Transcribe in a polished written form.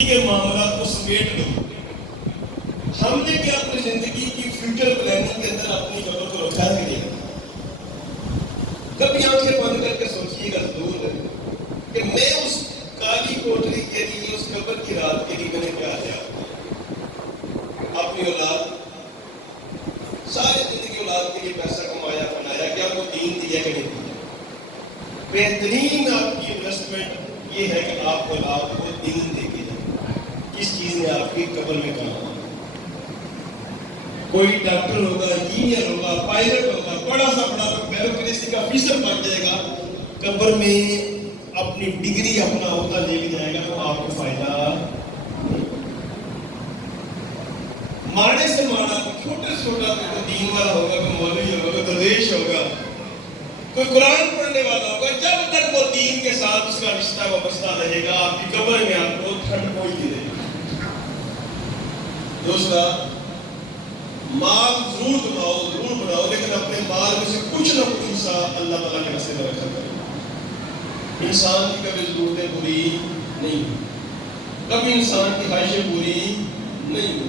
کے معاملات کو سمیٹ لو. ہم نے کیا اپنی زندگی کی فیوچر پلاننگ کے اندر اپنی قبر کو رکھا ہے کہ کبھی آنکھیں بند کر کے سوچیے گا ضرور کہ میں اس کالی کوٹری کے لیے, اس قبر کی رات کے لیے میں نے کیا کیا. اپنی اولاد, ساری زندگی اولاد کے لیے پیسہ کمایا بنایا, کیا وہ دین دیا کہ نہیں دیا. بہترین آپ کی انویسٹمنٹ یہ ہے کہ آپ اولاد کو دین دے کے جائیں. کس چیز میں آپ کی قبر میں کام ہوگا. کوئی ڈاکٹر ہوگا, انجینئر ہوگا, پائلٹ ہوگا, بڑا سا بڑا بیوروکریسی کا آفیسر بن جائے گا, قبر میں اپنی ڈگری اپنا عہدہ لے کے جائے گا تو آپ کو فائدہ نہیں. ماڑے سے ماڑا, چھوٹے سے چھوٹا کوئی دین والا ہوگا, کوئی مولوی ہوگا, کوئی درویش ہوگا, کوئی قرآن پڑھنے والا ہوگا, جب تک وہ دین کے ساتھ اس کا رشتہ وابستہ رہے گا آپ کی قبر میں آپ کو ٹھنڈ پہنچتی رہے گی. دوسرا, مال ضرور کماؤ, ضرور بناؤ, لیکن اپنے مال میں سے کچھ نہ کچھ حصہ اللہ تعالیٰ کے راستے میں رکھا کرو. انسان کی کبھی ضرورتیں پوری نہیں, کبھی انسان کی خواہشیں پوری نہیں.